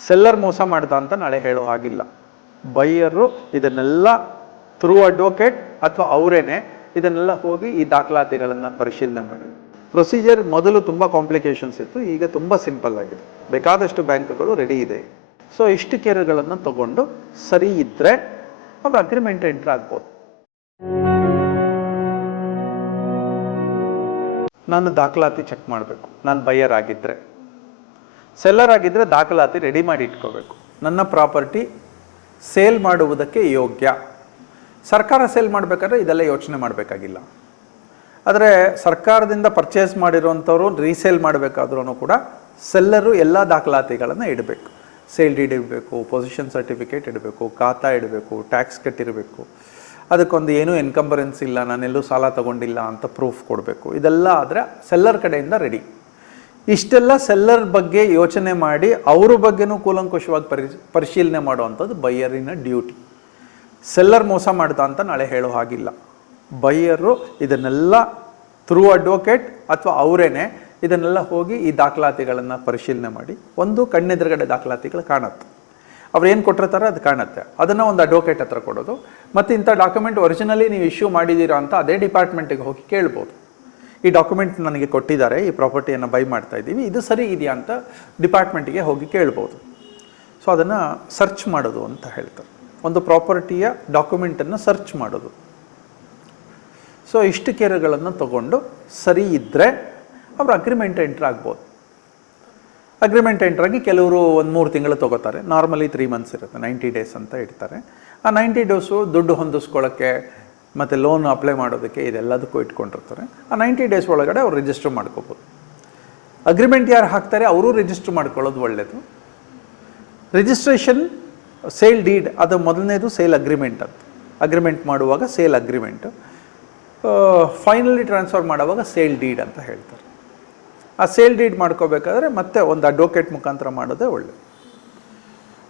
Seller ಮೋಸ ಮಾಡ್ದ ಅಂತ ನಾಳೆ ಹೇಳೋ ಹಾಗಿಲ್ಲ. ಬೈಯರು ಇದನ್ನೆಲ್ಲ ಥ್ರೂ ಅಡ್ವೊಕೇಟ್ ಅಥವಾ ಅವರೇನೆ ಇದನ್ನೆಲ್ಲ ಹೋಗಿ ಈ ದಾಖಲಾತಿಗಳನ್ನು ಪರಿಶೀಲನೆ ಮಾಡಿ. ಪ್ರೊಸೀಜರ್ ಮೊದಲು ತುಂಬ ಕಾಂಪ್ಲಿಕೇಶನ್ಸ್ ಇತ್ತು, ಈಗ ತುಂಬ ಸಿಂಪಲ್ ಆಗಿದೆ. ಬೇಕಾದಷ್ಟು ಬ್ಯಾಂಕ್ಗಳು ರೆಡಿ ಇದೆ. ಸೊ ಇಷ್ಟು ಕೇರ್ಗಳನ್ನು ತಗೊಂಡು ಸರಿ ಇದ್ದರೆ ಅವ್ರು ಅಗ್ರಿಮೆಂಟ್ ಎಂಟರ್ ಆಗ್ಬೋದು. ನಾನು ದಾಖಲಾತಿ ಚೆಕ್ ಮಾಡಬೇಕು. ನಾನು ಬೈಯರ್ ಆಗಿದ್ದರೆ, ಸೆಲ್ಲರ್ ಆಗಿದ್ದರೆ ದಾಖಲಾತಿ ರೆಡಿ ಮಾಡಿ ಇಟ್ಕೋಬೇಕು. ನನ್ನ ಪ್ರಾಪರ್ಟಿ ಸೇಲ್ ಮಾಡುವುದಕ್ಕೆ ಯೋಗ್ಯ. ಸರ್ಕಾರ ಸೇಲ್ ಮಾಡಬೇಕಾದ್ರೆ ಇದೆಲ್ಲ ಯೋಚನೆ ಮಾಡಬೇಕಾಗಿಲ್ಲ. ಆದರೆ ಸರ್ಕಾರದಿಂದ ಪರ್ಚೇಸ್ ಮಾಡಿರುವಂಥವ್ರು ರೀಸೇಲ್ ಮಾಡಬೇಕಾದ್ರೂ ಕೂಡ ಸೆಲ್ಲರು ಎಲ್ಲ ದಾಖಲಾತಿಗಳನ್ನು ಇಡಬೇಕು. ಸೇಲ್ ಡೀಡ್ ಇಡಬೇಕು, ಪೊಸಿಷನ್ ಸರ್ಟಿಫಿಕೇಟ್ ಇಡಬೇಕು, ಖಾತಾ ಇಡಬೇಕು, ಟ್ಯಾಕ್ಸ್ ಕಟ್ಟಿರಬೇಕು, ಅದಕ್ಕೊಂದು ಏನೂ ಎನ್ಕಂಬರೆನ್ಸ್ ಇಲ್ಲ, ನಾನೆಲ್ಲೂ ಸಾಲ ತಗೊಂಡಿಲ್ಲ ಅಂತ ಪ್ರೂಫ್ ಕೊಡಬೇಕು. ಇದೆಲ್ಲ ಆದರೆ ಸೆಲ್ಲರ್ ಕಡೆಯಿಂದ ರೆಡಿ. ಇಷ್ಟೆಲ್ಲ ಸೆಲ್ಲರ್ ಬಗ್ಗೆ ಯೋಚನೆ ಮಾಡಿ ಅವ್ರ ಬಗ್ಗೆನೂ ಕೂಲಂಕುಷವಾಗಿ ಪರಿಶೀಲನೆ ಮಾಡುವಂಥದ್ದು ಬೈಯರಿನ ಡ್ಯೂಟಿ. ಸೆಲ್ಲರ್ ಮೋಸ ಮಾಡ್ದ ಅಂತ ನಾಳೆ ಹೇಳೋ ಹಾಗಿಲ್ಲ. ಬೈಯರು ಇದನ್ನೆಲ್ಲ ಥ್ರೂ ಅಡ್ವೊಕೇಟ್ ಅಥವಾ ಅವರೇನೆ ಇದನ್ನೆಲ್ಲ ಹೋಗಿ ಈ ದಾಖಲಾತಿಗಳನ್ನು ಪರಿಶೀಲನೆ ಮಾಡಿ, ಒಂದು ಕಣ್ಣೆದುರುಗಡೆ ದಾಖಲಾತಿಗಳು ಕಾಣುತ್ತೆ, ಅವ್ರು ಏನು ಕೊಟ್ಟಿರ್ತಾರೆ ಅದು ಕಾಣುತ್ತೆ, ಅದನ್ನು ಒಂದು ಅಡ್ವೊಕೇಟ್ ಹತ್ರ ಕೊಡೋದು. ಮತ್ತು ಇಂಥ ಡಾಕ್ಯುಮೆಂಟ್ ಒರಿಜಿನಲಿ ನೀವು ಇಶ್ಯೂ ಮಾಡಿದ್ದೀರಾ ಅಂತ ಅದೇ ಡಿಪಾರ್ಟ್ಮೆಂಟಿಗೆ ಹೋಗಿ ಕೇಳ್ಬೋದು. ಈ ಡಾಕ್ಯುಮೆಂಟ್ ನನಗೆ ಕೊಟ್ಟಿದ್ದಾರೆ, ಈ ಪ್ರಾಪರ್ಟಿಯನ್ನು ಬೈ ಮಾಡ್ತಾ ಇದ್ದೀವಿ, ಇದು ಸರಿ ಇದೆಯಾ ಅಂತ ಡಿಪಾರ್ಟ್ಮೆಂಟಿಗೆ ಹೋಗಿ ಕೇಳ್ಬೋದು. ಸೊ ಅದನ್ನು ಸರ್ಚ್ ಮಾಡೋದು ಅಂತ ಹೇಳ್ತಾರೆ. ಒಂದು ಪ್ರಾಪರ್ಟಿಯ ಡಾಕ್ಯುಮೆಂಟನ್ನು ಸರ್ಚ್ ಮಾಡೋದು. ಸೊ ಇಷ್ಟು ಕೇರ್ಗಳನ್ನು ತಗೊಂಡು ಸರಿ ಇದ್ದರೆ ಅವರು ಅಗ್ರಿಮೆಂಟ್ ಎಂಟ್ರ್ ಆಗ್ಬೋದು. ಅಗ್ರಿಮೆಂಟ್ ಎಂಟ್ರಾಗಿ ಕೆಲವರು ಒಂದು 3 ತಿಂಗಳು ತೊಗೋತಾರೆ. ನಾರ್ಮಲಿ 3 ಮಂತ್ಸ್ ಇರುತ್ತೆ, 90 ಡೇಸ್ ಅಂತ ಇಡ್ತಾರೆ. ಆ 90 ಡೇಸು ದುಡ್ಡು ಹೊಂದಿಸ್ಕೊಳ್ಳೋಕ್ಕೆ ಮತ್ತು ಲೋನ್ ಅಪ್ಲೈ ಮಾಡೋದಕ್ಕೆ ಇದೆಲ್ಲದಕ್ಕೂ ಇಟ್ಕೊಂಡಿರ್ತಾರೆ. ಆ 90 ಡೇಸ್ ಒಳಗಡೆ ಅವ್ರು ರಿಜಿಸ್ಟರ್ ಮಾಡ್ಕೋಬೋದು. ಅಗ್ರಿಮೆಂಟ್ ಯಾರು ಹಾಕ್ತಾರೆ ಅವರು ರಿಜಿಸ್ಟರ್ ಮಾಡ್ಕೊಳ್ಳೋದು ಒಳ್ಳೆಯದು. ರಿಜಿಸ್ಟ್ರೇಷನ್ ಸೇಲ್ ಡೀಡ್ ಅದು ಮೊದಲನೇದು ಸೇಲ್ ಅಗ್ರಿಮೆಂಟ್ ಅಂತ. ಅಗ್ರಿಮೆಂಟ್ ಮಾಡುವಾಗ ಸೇಲ್ ಅಗ್ರಿಮೆಂಟು, ಫೈನಲಿ ಟ್ರಾನ್ಸ್ಫರ್ ಮಾಡುವಾಗ ಸೇಲ್ ಡೀಡ್ ಅಂತ ಹೇಳ್ತಾರೆ. ಆ ಸೇಲ್ ಡೀಡ್ ಮಾಡ್ಕೋಬೇಕಾದ್ರೆ ಮತ್ತೆ ಒಂದು ಅಡ್ವೊಕೇಟ್ ಮುಖಾಂತರ ಮಾಡೋದೇ ಒಳ್ಳೆಯದು.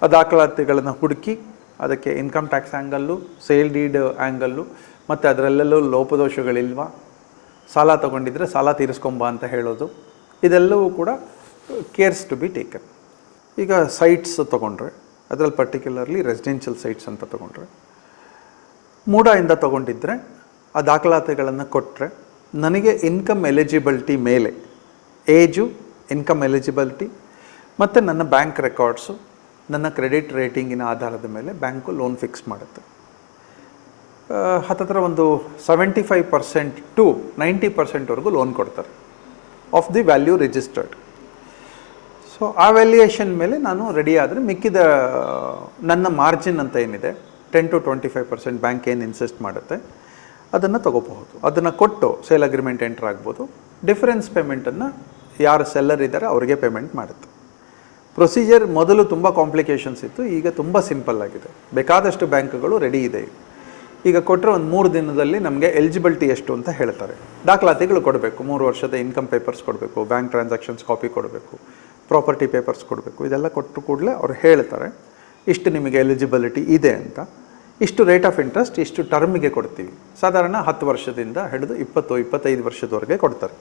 ಆ ದಾಖಲಾತಿಗಳನ್ನು ಹುಡುಕಿ ಅದಕ್ಕೆ income tax angle, sale deed angle, ಮತ್ತು ಅದರಲ್ಲೆಲ್ಲೂ ಲೋಪದೋಷಗಳಿಲ್ವಾ, ಸಾಲ ತೊಗೊಂಡಿದ್ರೆ ಸಾಲ ತೀರಿಸ್ಕೊಂಬ ಅಂತ ಹೇಳೋದು, ಇದೆಲ್ಲವೂ ಕೂಡ ಕೇರ್ಸ್ ಟು ಬಿ ಟೇಕನ್. ಈಗ ಸೈಟ್ಸ್ ತೊಗೊಂಡ್ರೆ, ಅದರಲ್ಲಿ ಪರ್ಟಿಕ್ಯುಲರ್ಲಿ ರೆಸಿಡೆನ್ಷಿಯಲ್ ಸೈಟ್ಸ್ ಅಂತ ತೊಗೊಂಡ್ರೆ, ಮೂಡಾಯಿಂದ ತೊಗೊಂಡಿದ್ರೆ ಆ ದಾಖಲಾತಿಗಳನ್ನು ಕೊಟ್ಟರೆ ನನಗೆ ಇನ್ಕಮ್ ಎಲಿಜಿಬಿಲಿಟಿ ಮೇಲೆ ಏಜು, ಇನ್ಕಮ್ ಎಲಿಜಿಬಿಲಿಟಿ ಮತ್ತು ನನ್ನ ಬ್ಯಾಂಕ್ ರೆಕಾರ್ಡ್ಸು, ನನ್ನ ಕ್ರೆಡಿಟ್ ರೇಟಿಂಗಿನ ಆಧಾರದ ಮೇಲೆ ಬ್ಯಾಂಕು ಲೋನ್ ಫಿಕ್ಸ್ ಮಾಡುತ್ತೆ. ಹತ್ತತ್ರ ಒಂದು 75% ಟು 90% ಲೋನ್ ಕೊಡ್ತಾರೆ of the value registered. So ಆ ವ್ಯಾಲ್ಯೂಯೇಷನ್ ಮೇಲೆ ನಾನು ರೆಡಿ ಆದರೆ ಮಿಕ್ಕಿದ ನನ್ನ ಮಾರ್ಜಿನ್ ಅಂತ ಏನಿದೆ 10 to 25% ಬ್ಯಾಂಕ್ ಏನು ಇನ್ಸಿಸ್ಟ್ ಮಾಡುತ್ತೆ ಅದನ್ನು ತೊಗೋಬಹುದು. ಅದನ್ನು ಕೊಟ್ಟು ಸೇಲ್ ಅಗ್ರಿಮೆಂಟ್ ಎಂಟರ್ ಆಗ್ಬೋದು. ಡಿಫರೆನ್ಸ್ ಪೇಮೆಂಟನ್ನು ಯಾರು ಸೆಲ್ಲರ್ ಇದ್ದಾರೆ ಅವರಿಗೆ ಪೇಮೆಂಟ್ ಮಾಡುತ್ತೆ. ಪ್ರೊಸೀಜರ್ ಮೊದಲು ತುಂಬ ಕಾಂಪ್ಲಿಕೇಶನ್ಸ್ ಇತ್ತು, ಈಗ ತುಂಬ ಸಿಂಪಲ್ ಆಗಿದೆ. ಬೇಕಾದಷ್ಟು ಬ್ಯಾಂಕ್ಗಳು ರೆಡಿ ಇದೆ. ಈಗ ಕೊಟ್ಟರೆ ಒಂದು 3 ದಿನದಲ್ಲಿ ನಮಗೆ ಎಲಿಜಿಬಿಲಿಟಿ ಎಷ್ಟು ಅಂತ ಹೇಳ್ತಾರೆ. ದಾಖಲಾತಿಗಳು ಕೊಡಬೇಕು, 3 ವರ್ಷದ ಇನ್ಕಮ್ ಪೇಪರ್ಸ್ ಕೊಡಬೇಕು, ಬ್ಯಾಂಕ್ ಟ್ರಾನ್ಸಾಕ್ಷನ್ಸ್ ಕಾಪಿ ಕೊಡಬೇಕು, ಪ್ರಾಪರ್ಟಿ ಪೇಪರ್ಸ್ ಕೊಡಬೇಕು. ಇದೆಲ್ಲ ಕೊಟ್ಟು ಕೂಡಲೇ ಅವ್ರು ಹೇಳ್ತಾರೆ ಇಷ್ಟು ನಿಮಗೆ ಎಲಿಜಿಬಿಲಿಟಿ ಇದೆ ಅಂತ, ಇಷ್ಟು ರೇಟ್ ಆಫ್ ಇಂಟ್ರೆಸ್ಟ್, ಇಷ್ಟು ಟರ್ಮಿಗೆ ಕೊಡ್ತೀವಿ. ಸಾಧಾರಣ 10 ವರ್ಷದಿಂದ ಹಿಡಿದು 20-25 ವರ್ಷದವರೆಗೆ ಕೊಡ್ತಾರೆ.